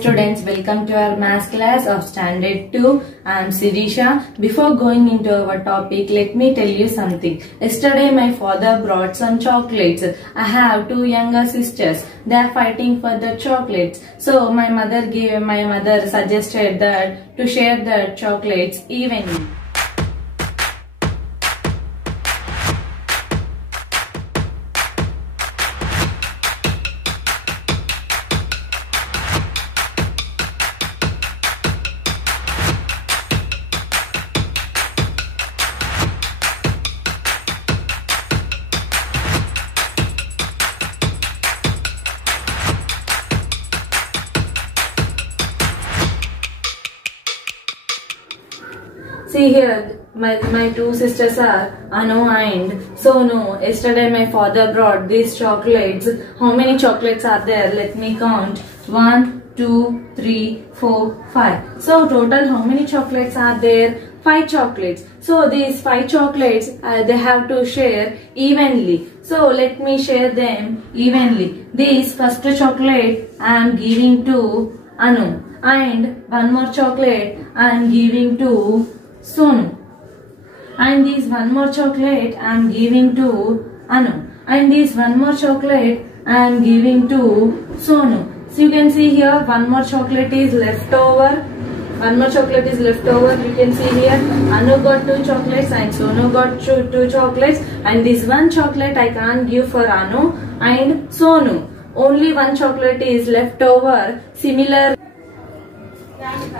Students, welcome to our maths class of standard 2. I am Sirisha. Before going into our topic, let me tell you something. Yesterday my father brought some chocolates. I have two younger sisters. They are fighting for the chocolates. So my mother suggested that to share the chocolates evenly. See here, my two sisters are Anu and Sonu. Yesterday my father brought these chocolates. How many chocolates are there? Let me count. 1, 2, 3, 4, 5. So total how many chocolates are there? 5 chocolates. So these 5 chocolates they have to share evenly. So let me share them evenly. This first chocolate I am giving to Anu, and one more chocolate I am giving to Sonu, and this one more chocolate I am giving to Anu, and this one more chocolate I am giving to Sonu. So you can see here one more chocolate is left over. One more chocolate is left over. You can see here Anu got 2 chocolates and Sonu got 2 chocolates, and this one chocolate I can't give for Anu and Sonu. Only one chocolate is left over. Similar,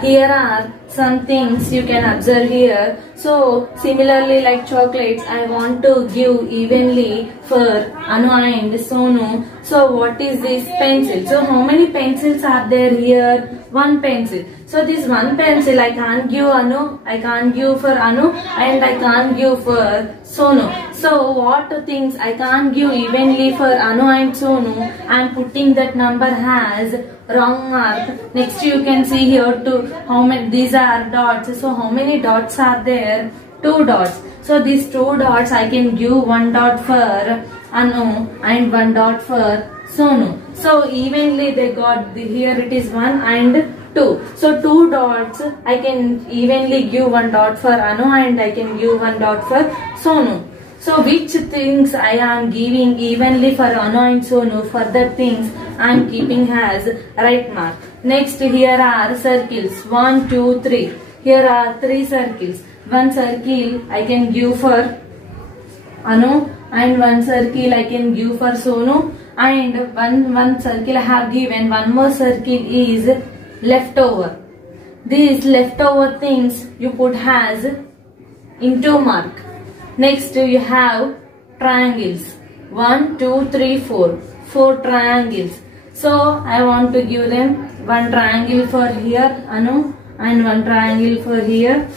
here are some things you can observe here. So similarly, like chocolates, I want to give evenly for Anu and Sonu. So what is this? Pencil. So how many pencils are there here? 1 pencil. So this 1 pencil I can't give Anu, I can't give for Anu, and I can't give for Sonu. So what things I can't give evenly for Anu and Sonu, I am putting that number as wrong mark. Next you can see here how many, these are dots. So how many dots are there? 2 dots. So these 2 dots I can give 1 dot for Anu and 1 dot for Sonu. So evenly they got here it is 1 and 2. So 2 dots I can evenly give 1 dot for Anu and I can give 1 dot for Sonu. So which things I am giving evenly for Anu and Sonu, for the things I am keeping as right mark. Next here are circles. 1, 2, 3. Here are 3 circles. 1 circle I can give for Anu and 1 circle I can give for Sonu, and one circle I have given. One more circle is leftover. These leftover things you put as into mark. Next you have triangles. 1, 2, 3, 4. 4 triangles. So I want to give them 1 triangle for here Anu, and 1 triangle for here,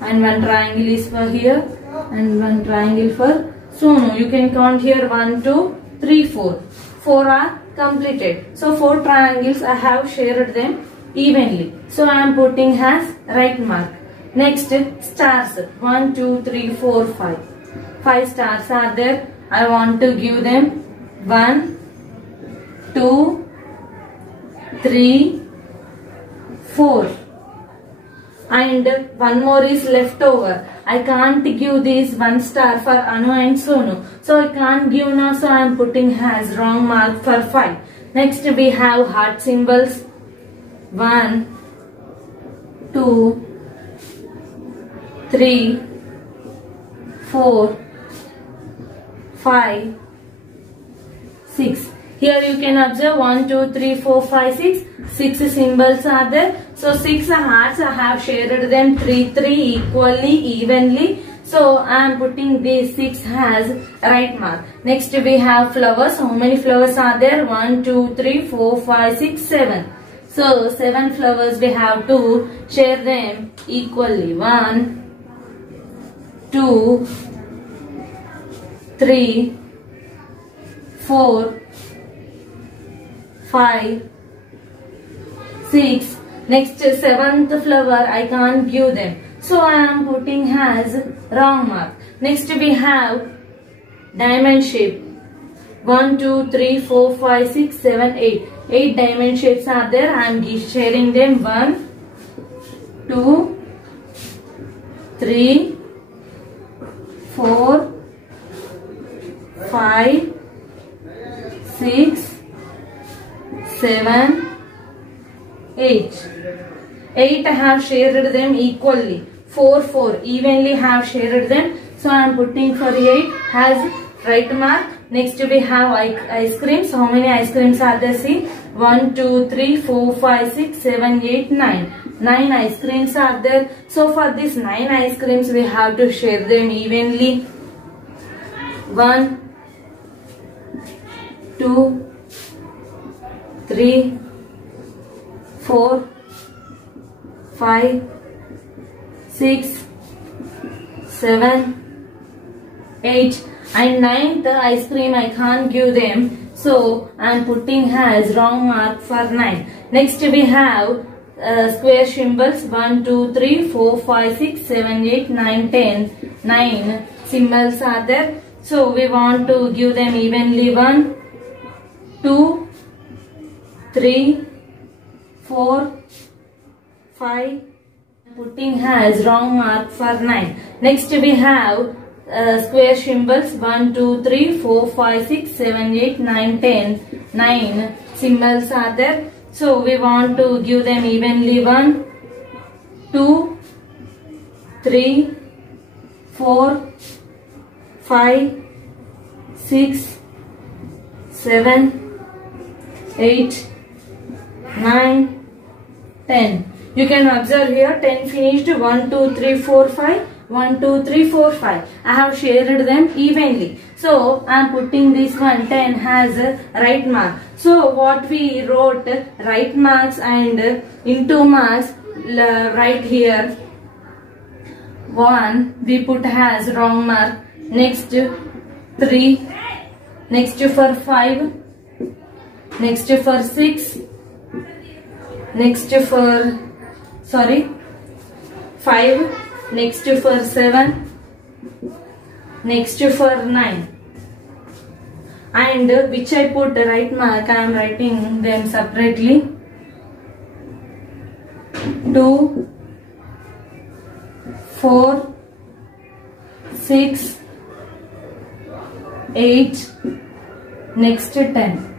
and 1 triangle is for here, and 1 triangle for Sonu. You can count here 1, 2, 3, 4. 4 are completed. So 4 triangles I have shared them evenly. So I am putting as right mark. Next stars. 1, 2, 3, 4, 5. 5 stars are there. I want to give them 1, 2, 3, 4. And one more is left over. I can't give this 1 star for Anu and Sonu. So I can't give now, so I am putting as wrong mark for 5. Next we have heart symbols. 1, 2, 3, 4, 5, 6. Here you can observe 1, 2, 3, 4, 5, 6. 6 symbols are there. So 6 hearts I have shared them 3 equally, evenly. So I am putting these 6 as right mark. Next we have flowers. How many flowers are there? 1, 2, 3, 4, 5, 6, 7. So 7 flowers we have to share them equally. 1, 2, 3, 4, 5, 6. Next 7th flower I can't give them. So I am putting as wrong mark. Next we have diamond shape. 1, 2, 3, 4, 5, 6, 7, 8. 8 diamond shapes are there. I am sharing them 1, 2, 3, 4, 5, 6, 7, 8. 8 I have shared them equally. 4, 4 evenly have shared them. So I am putting for 8 has right mark. Next we have ice creams. How many ice creams are there? See, 1, 2, 3, 4, 5, 6, 7, 8, 9. 9 ice creams are there. So for this 9 ice creams we have to share them evenly. 1, 2, 3, 4, 5, 6, 7, 8 and 9th ice cream I can't give them, so I am putting as wrong mark for 9. Next we have square symbols 1, 2, 3, 4, 5, 6, 7, 8, 9, 10. 9 symbols are there, so we want to give them evenly. 1, 2, 3, 4, 5. Putting has wrong mark for 9. Next we have square symbols 1, 2, 3, 4, 5, 6, 7, 8, 9, 10. 9 symbols are there, so we want to give them evenly. 1, 2, 3, 4, 5, 6, 7, 8, 9, 10. You can observe here 10 finished. 1, 2, 3, 4, 5. 1, 2, 3, 4, 5. I have shared them evenly. So I am putting this one 10 has a right mark. So what we wrote right marks and into marks right here. 1 we put has wrong mark. Next 3. Next for 5. Next for 6. Next for 5. Next for 7. Next for 9. And which I put the right mark, I am writing them separately. 2, 4, 6, 8. Next 10.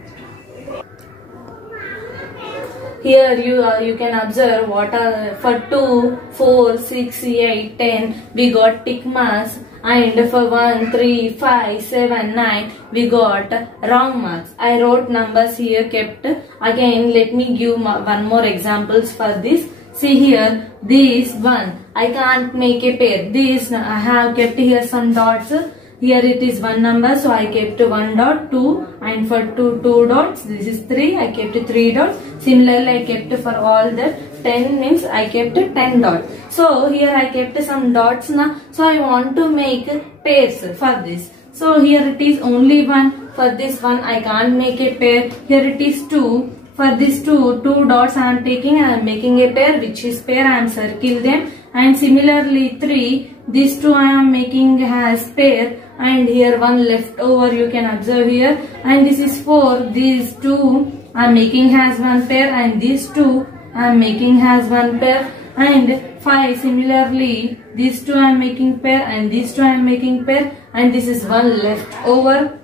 Here you can observe what are for 2, 4, 6, 8, 10 we got tick marks, and for 1, 3, 5, 7, 9 we got wrong marks. I wrote numbers here kept. Again let me give one more examples for this. See here, this one I can't make a pair. This I have kept here some dots. Here it is one number, so I kept 1 dot, 2, and for 2 dots. This is 3, I kept 3 dots. Similarly, I kept for all that 10 means I kept 10 dots. So here I kept some dots now. So I want to make pairs for this. So here it is only 1. For this one I can't make a pair. Here it is 2. For this 2 dots I am taking. I am making a pair. Which is pair? I am circle them. And similarly 3. These 2 I am making as pair. And here 1 left over you can observe here. And this is 4. These 2 I am making as 1 pair. And these 2 I am making as 1 pair. And 5 similarly these 2 I am making pair. And these 2 I am making pair. And this is 1 left over.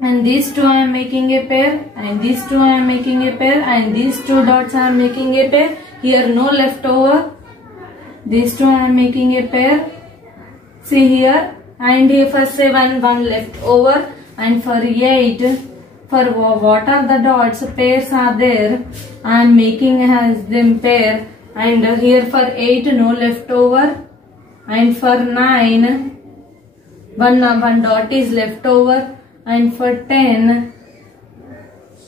And these 2 I am making a pair. And these 2 I am making a pair. And these 2 dots I am making a pair. Here no left over. These 2 I am making a pair. See here. And here for 7 1 left over. And for 8, for what are the dots pairs are there, I am making as them pair. And here for 8 no left over. And for 9 one dot is left over. And for 10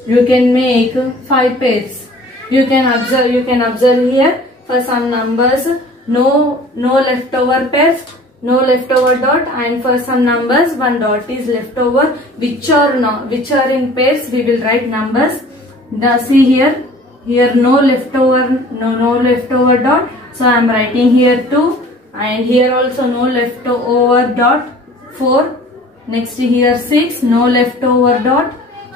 you can make 5 pairs. You can observe here for some numbers no leftover pairs, no leftover dot, and for some numbers 1 dot is left over. Which are in pairs we will write numbers. Now see here no leftover dot, so I am writing here 2, and here also no leftover dot 4. Next here 6 no leftover dot.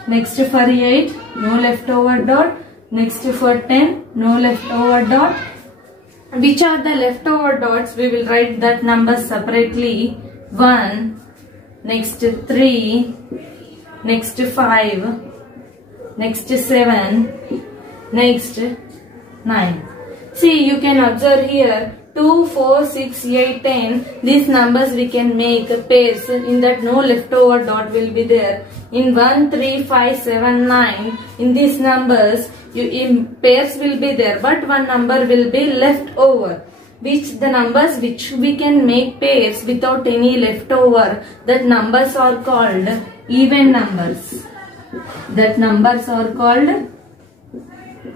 Next for 8, no leftover dot. Next for 10, no leftover dot. Which are the leftover dots? We will write that number separately. 1, next 3, next 5, next 7, next 9. See, you can observe here 2, 4, 6, 8, 10. These numbers we can make pairs. In that no leftover dot will be there. In 1, 3, 5, 7, 9. In these numbers, in pairs will be there, but one number will be left over. Which the numbers which we can make pairs without any leftover, that numbers are called even numbers. That numbers are called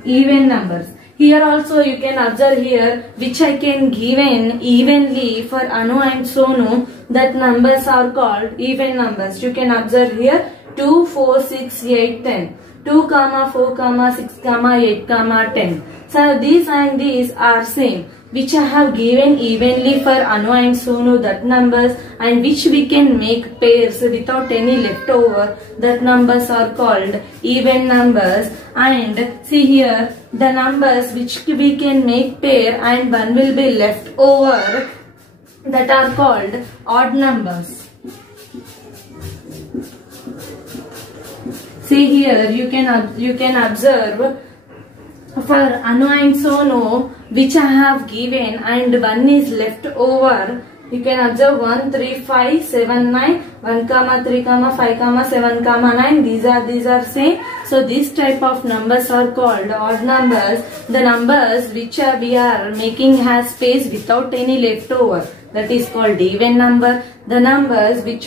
even numbers. Here also you can observe here which I can given evenly for Anu and Sonu, that numbers are called even numbers. You can observe here 2, 4, 6, 8, 10. 2, 4, 6, 8, 10. So these and these are same, which I have given evenly for Anu and Sonu, that numbers, and which we can make pairs without any leftover, that numbers are called even numbers. And see here the numbers which we can make pair and one will be left over, that are called odd numbers. See here you can observe for Anu and Sonu which I have given and one is left over. You can observe 1, 3, 5, 7, 9, 1, 3, 5, 7, 9. These are same. So this type of numbers are called odd numbers. The numbers which we are making has space without any leftover, that is called even number. The numbers which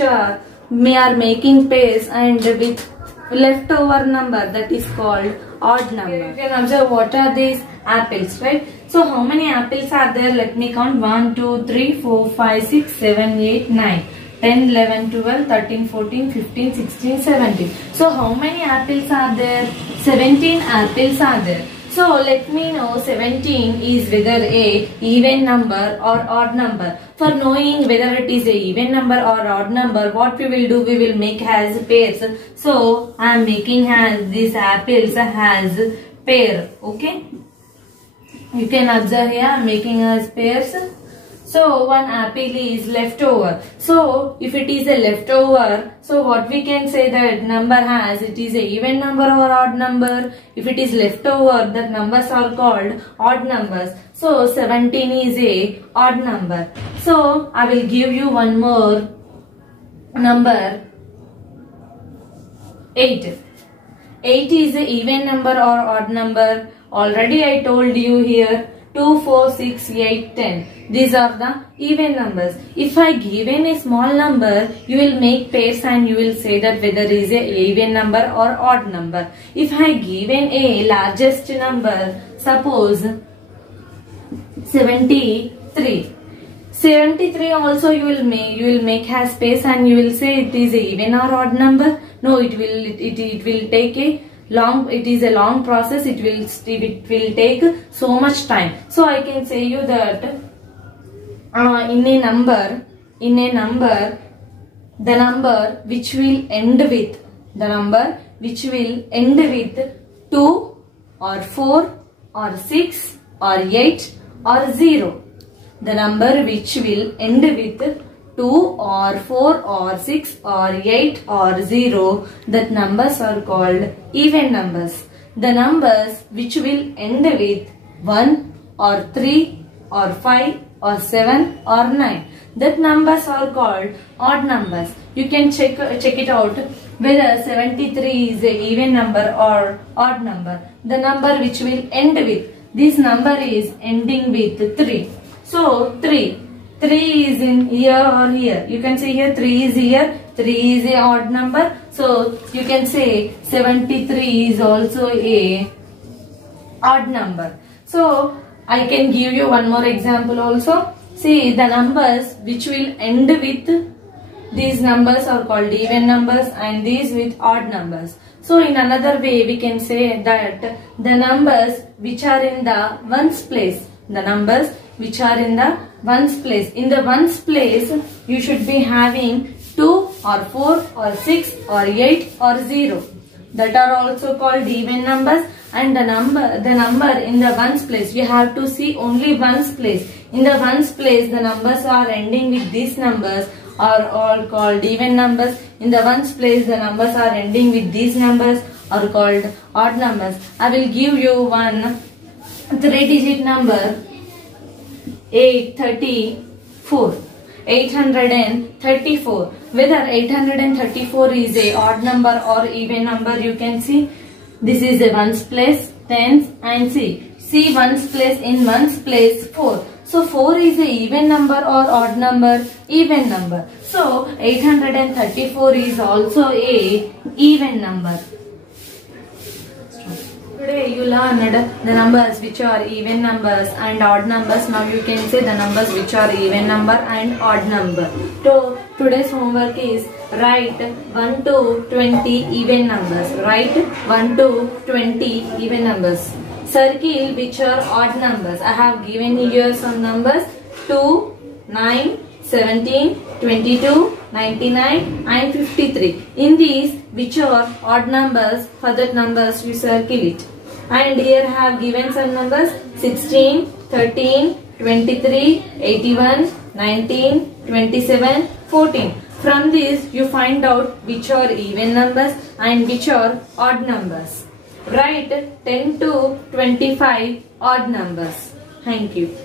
we are making pairs and with leftover number, that is called odd number. You can observe what are these apples, right? So how many apples are there? Let me count. 1, 2, 3, 4, 5, 6, 7, 8, 9, 10, 11, 12, 13, 14, 15, 16, 17. So how many apples are there? 17 apples are there. So let me know 17 is whether a even number or odd number. For knowing whether it is a even number or odd number, what we will do, we will make as pairs. So I am making as these apples as pair. Okay. You can observe here I am making as pairs. So one apple is leftover. So if it is a leftover, so what we can say that number has, it is a even number or odd number. If it is leftover, that numbers are called odd numbers. So 17 is a odd number. So I will give you one more number, 8. 8 is a even number or odd number. Already I told you here 2, 4, 6, 8, 10. These are the even numbers. If I given a small number, you will make pairs and you will say that whether it is a even number or odd number. If I given a largest number, suppose 73. 73 also you will make has space and you will say it is a even or odd number. No, it will take a long, it is a long process. It will take so much time. So I can say you that in a number, the number which will end with 2 or 4 or 6 or 8 or 0. The number which will end with 2 or 4 or 6 or 8 or 0, that numbers are called even numbers. The numbers which will end with 1 or 3 or 5 or 7 or 9, that numbers are called odd numbers. You can check it out whether 73 is a even number or odd number. The number which will end with, this number is ending with 3. So 3 is in here or here. You can say here 3 is here. 3 is a odd number. So you can say 73 is also a odd number. So I can give you one more example also. See, the numbers which will end with, these numbers are called even numbers and these with odd numbers. So in another way we can say that the numbers which are in the ones place, the numbers which are in the ones place. In the ones place, you should be having 2 or 4 or 6 or 8 or 0. that are also called even numbers. And the number in the ones place, you have to see only ones place. In the ones place, the numbers are ending with these numbers are all called even numbers. In the ones place, the numbers are ending with these numbers are called odd numbers. I will give you one 3-digit number, 834. 834. Whether 834 is a odd number or even number, you can see. This is a ones place, tens, and see ones place. In ones place 4. So 4 is a even number or odd number? Even number. So 834 is also a even number. Today you learned the numbers which are even numbers and odd numbers. Now you can say the numbers which are even number and odd number. So today's homework is write 1 to 20 even numbers. Write 1 to 20 even numbers. Circle which are odd numbers. I have given here some numbers: 2, 9, 17, 22, 99 and 53. In these which are odd numbers, for that numbers you circle it. And here I have given some numbers: 16, 13, 23, 81, 19, 27, 14. From this you find out which are even numbers and which are odd numbers. Write 10 to 25 odd numbers. Thank you.